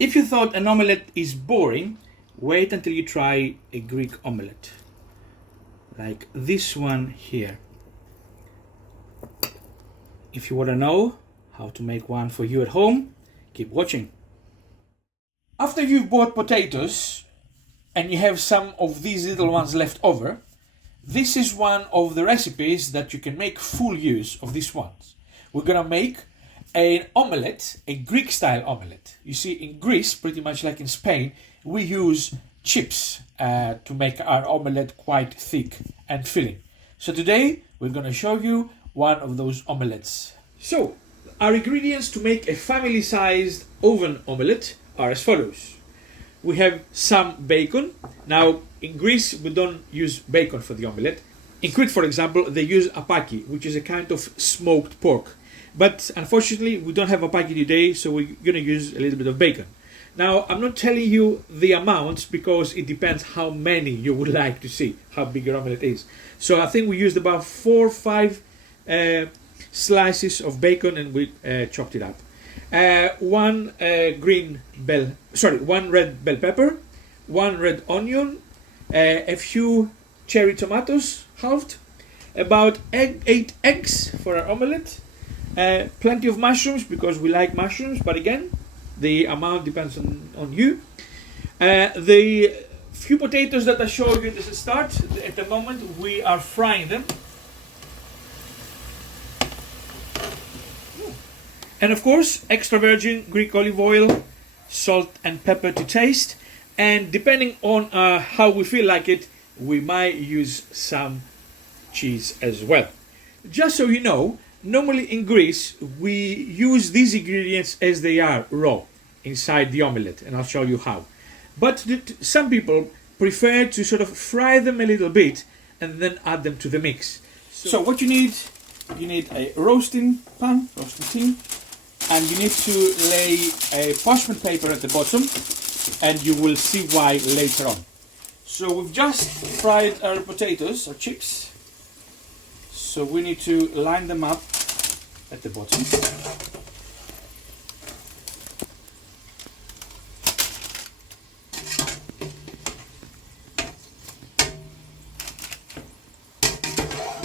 If you thought an omelette is boring, wait until you try a Greek omelette. Like this one here. If you want to know how to make one for you at home, keep watching. After you've bought potatoes and you have some of these little ones left over, this is one of the recipes that you can make full use of these ones. We're gonna make an omelette, a Greek style omelette. You see, in Greece, pretty much like in Spain, we use chips to make our omelette quite thick and filling. So today we're gonna show you one of those omelettes. So our ingredients to make a family-sized oven omelette are as follows. We have some bacon. Now in Greece we don't use bacon for the omelette. In Crete, for example, they use apaki, which is a kind of smoked pork. But unfortunately we don't have apaki today, so we're going to use a little bit of bacon. Now I'm not telling you the amounts because it depends how many you would like to see, how big your omelette is. So I think we used about 4 or 5 slices of bacon and we chopped it up. One red bell pepper, 1 red onion, a few cherry tomatoes halved, about 8 eggs for our omelette, plenty of mushrooms because we like mushrooms, but again the amount depends on you. The few potatoes that I showed you at the start, at the moment we are frying them. And of course, extra virgin Greek olive oil, salt and pepper to taste. And depending on how we feel like it, we might use some cheese as well. Just so you know, normally in Greece, we use these ingredients as they are, raw, inside the omelette. And I'll show you how. But some people prefer to sort of fry them a little bit and then add them to the mix. So what you need a roasting pan, roasting tin. And you need to lay a parchment paper at the bottom, and you will see why later on. So we've just fried our potatoes, our chips. So we need to line them up at the bottom.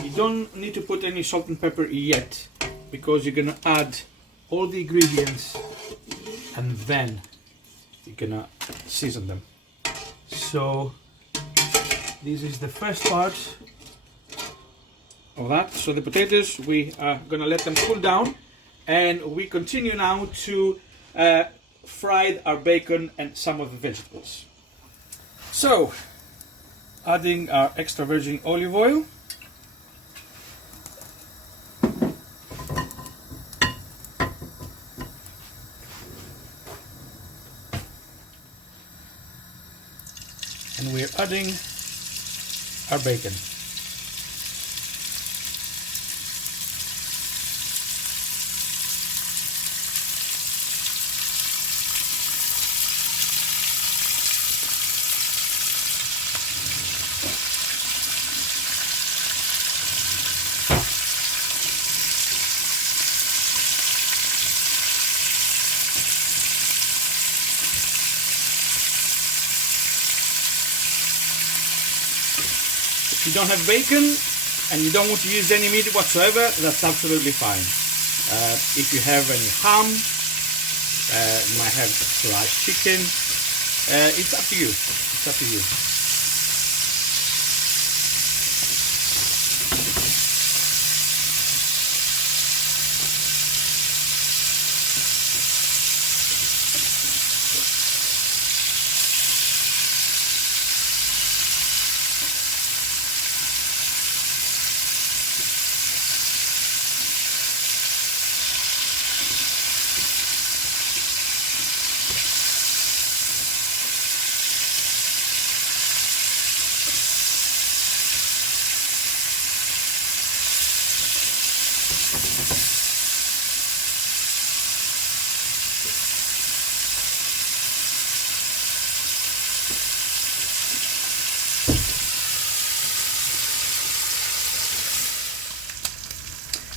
You don't need to put any salt and pepper yet, because you're going to add all the ingredients and then you're gonna season them. So this is the first part of that. So the potatoes, we are gonna let them cool down, and we continue now to fry our bacon and some of the vegetables. So adding our extra virgin olive oil. And we're adding our bacon. If you don't have bacon and you don't want to use any meat whatsoever, that's absolutely fine. If you have any ham, you might have sliced chicken. It's up to you. It's up to you.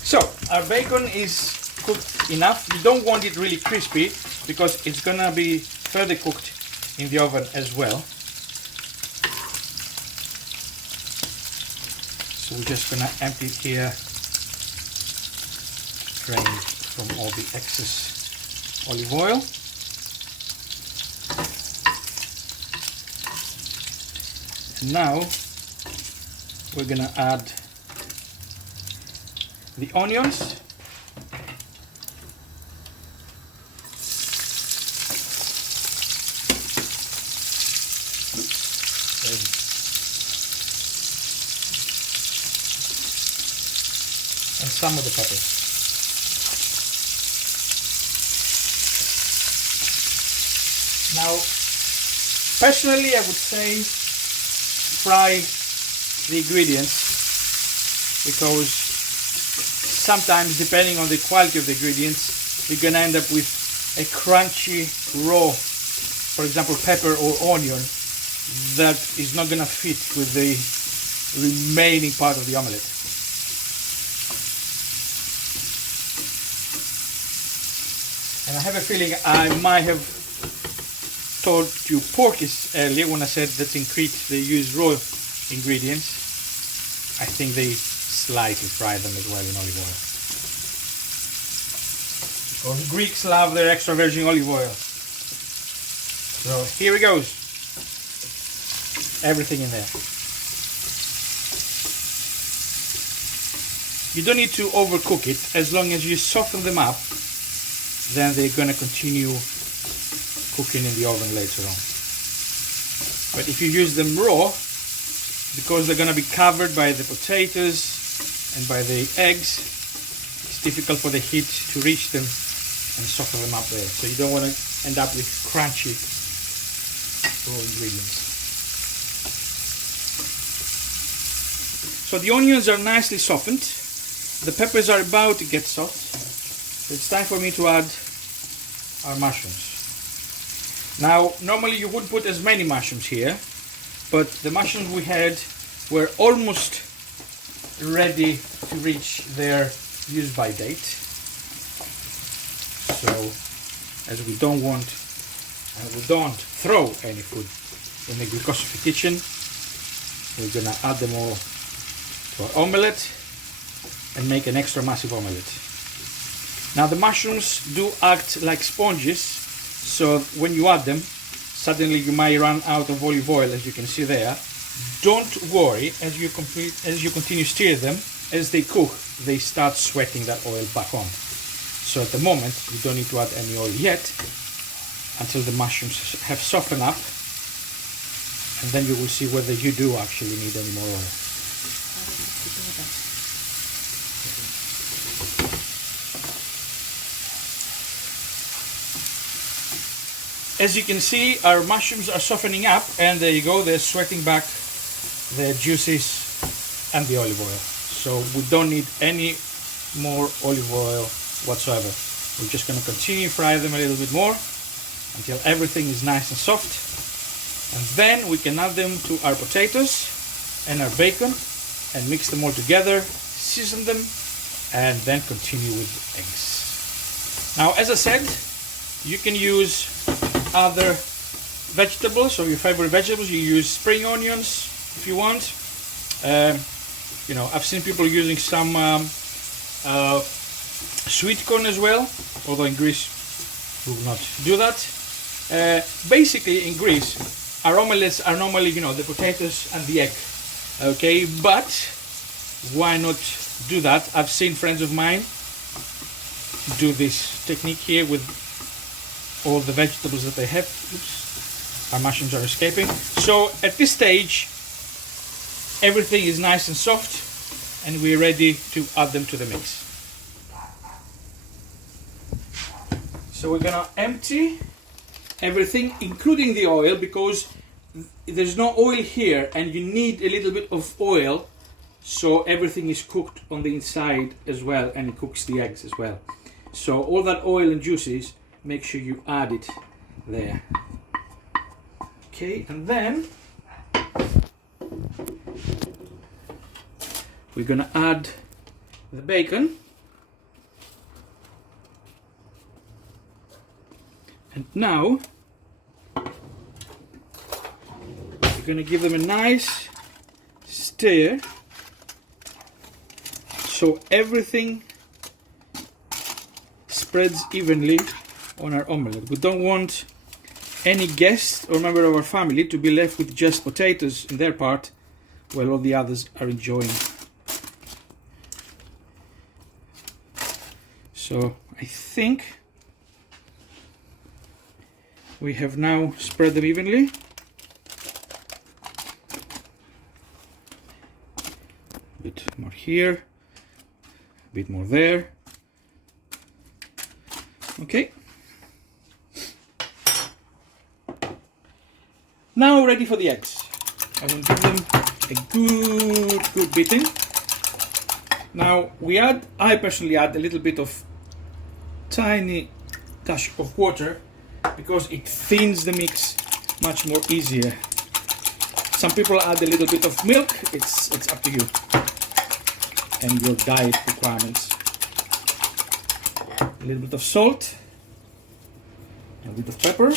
So our bacon is cooked enough. You don't want it really crispy, because it's gonna be further cooked in the oven as well. So we're just gonna empty it here, drain from all the excess olive oil. And now we're gonna add the onions. And some of the peppers. Now, personally, I would say fry the ingredients, because sometimes, depending on the quality of the ingredients, you're gonna end up with a crunchy raw, for example, pepper or onion, that is not gonna fit with the remaining part of the omelette. And I have a feeling I might have told you porkies earlier when I said that in Crete they use raw ingredients. I think they slightly fry them as well in olive oil, because Greeks love their extra virgin olive oil. So here it goes, everything in there. You don't need to overcook it. As long as you soften them up, then they're going to continue cooking in the oven later on. But if you use them raw, because they're going to be covered by the potatoes and by the eggs, it's difficult for the heat to reach them and soften them up there. So you don't want to end up with crunchy raw ingredients. So the onions are nicely softened. The peppers are about to get soft. It's time for me to add our mushrooms. Now, normally you wouldn't put as many mushrooms here, but the mushrooms we had were almost ready to reach their use by date. So, as we don't throw any food in the Greekosophy kitchen, we're gonna add them all to our omelette and make an extra massive omelette. Now the mushrooms do act like sponges, so when you add them, suddenly you might run out of olive oil, as you can see there. Don't worry, as you continue stir them, as they cook, they start sweating that oil back on. So at the moment, you don't need to add any oil yet, until the mushrooms have softened up, and then you will see whether you do actually need any more oil. As you can see, our mushrooms are softening up, and there you go, they're sweating back the juices and the olive oil. So we don't need any more olive oil whatsoever. We're just going to continue fry them a little bit more until everything is nice and soft, and then we can add them to our potatoes and our bacon and mix them all together, season them, and then continue with the eggs. Now, as I said, you can use other vegetables, or your favorite vegetables. You use spring onions if you want. You know, I've seen people using some sweet corn as well, although in Greece we will not do that. Basically in Greece our omelettes are normally, you know, the potatoes and the egg, okay, but why not do that? I've seen friends of mine do this technique here with all the vegetables that they have. Oops, our mushrooms are escaping. So at this stage everything is nice and soft, and we're ready to add them to the mix. So we're gonna empty everything, including the oil, because there's no oil here and you need a little bit of oil, so everything is cooked on the inside as well, and it cooks the eggs as well. So all that oil and juices, make sure you add it there. Okay, and then we're gonna add the bacon. Now we're going to give them a nice stir so everything spreads evenly on our omelette. We don't want any guest or member of our family to be left with just potatoes in their part while all the others are enjoying. So I think we have now spread them evenly. A bit more here, a bit more there. Okay. Now ready for the eggs. I will give them a good beating. Now I personally add a little bit of tiny dash of water because it thins the mix much more easier. Some people add a little bit of milk. It's up to you and your diet requirements. A little bit of salt, a bit of pepper,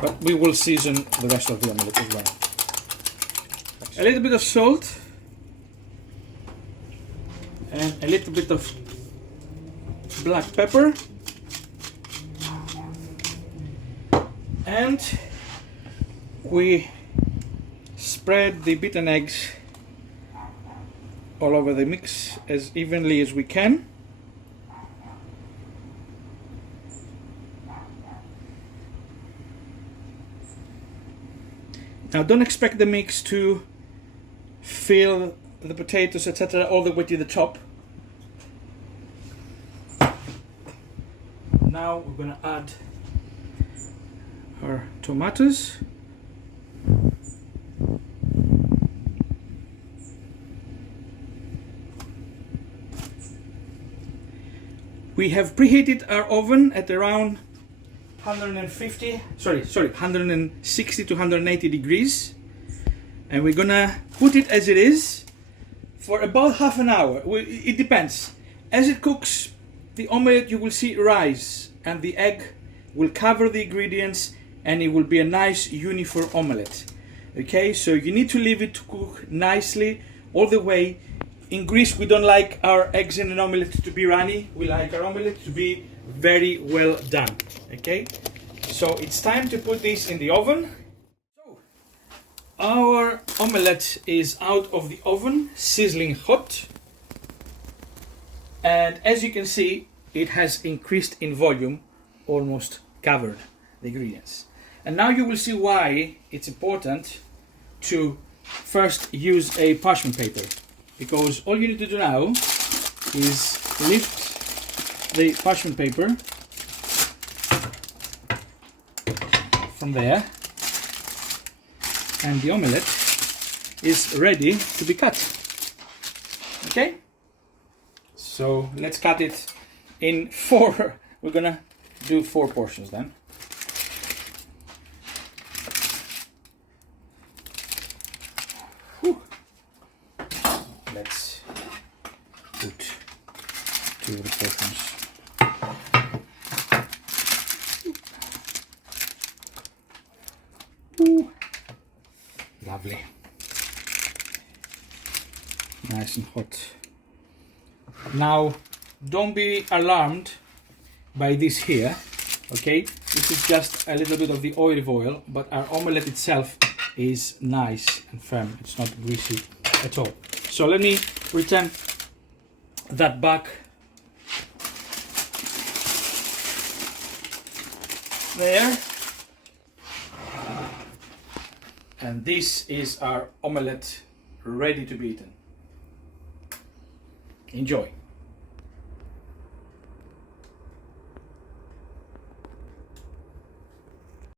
but we will season the rest of the omelette as well. A little bit of salt and a little bit of black pepper, and we spread the beaten eggs all over the mix as evenly as we can. Now don't expect the mix to fill the potatoes, etc., all the way to the top. Now we're going to add our tomatoes. We have preheated our oven at around 160 to 180 degrees, and we're gonna put it as it is for about half an hour. It depends. As it cooks, the omelette, you will see it rise, and the egg will cover the ingredients, and it will be a nice uniform omelette. Okay, so you need to leave it to cook nicely all the way. In Greece, we don't like our eggs in an omelette to be runny. We like our omelette to be very well done. Okay, so it's time to put this in the oven. So our omelette is out of the oven, sizzling hot, and as you can see, it has increased in volume, almost covered the ingredients. And now you will see why it's important to first use a parchment paper, because all you need to do now is lift the parchment paper from there, and the omelette is ready to be cut. Okay, so let's cut it in 4. We're gonna do 4 portions then. Whew. Let's put 2 of the portions. Ooh. Lovely. Nice and hot. Now, don't be alarmed by this here, okay? This is just a little bit of the olive oil, but our omelette itself is nice and firm. It's not greasy at all. So let me return that back there. And this is our omelette ready to be eaten. Enjoy.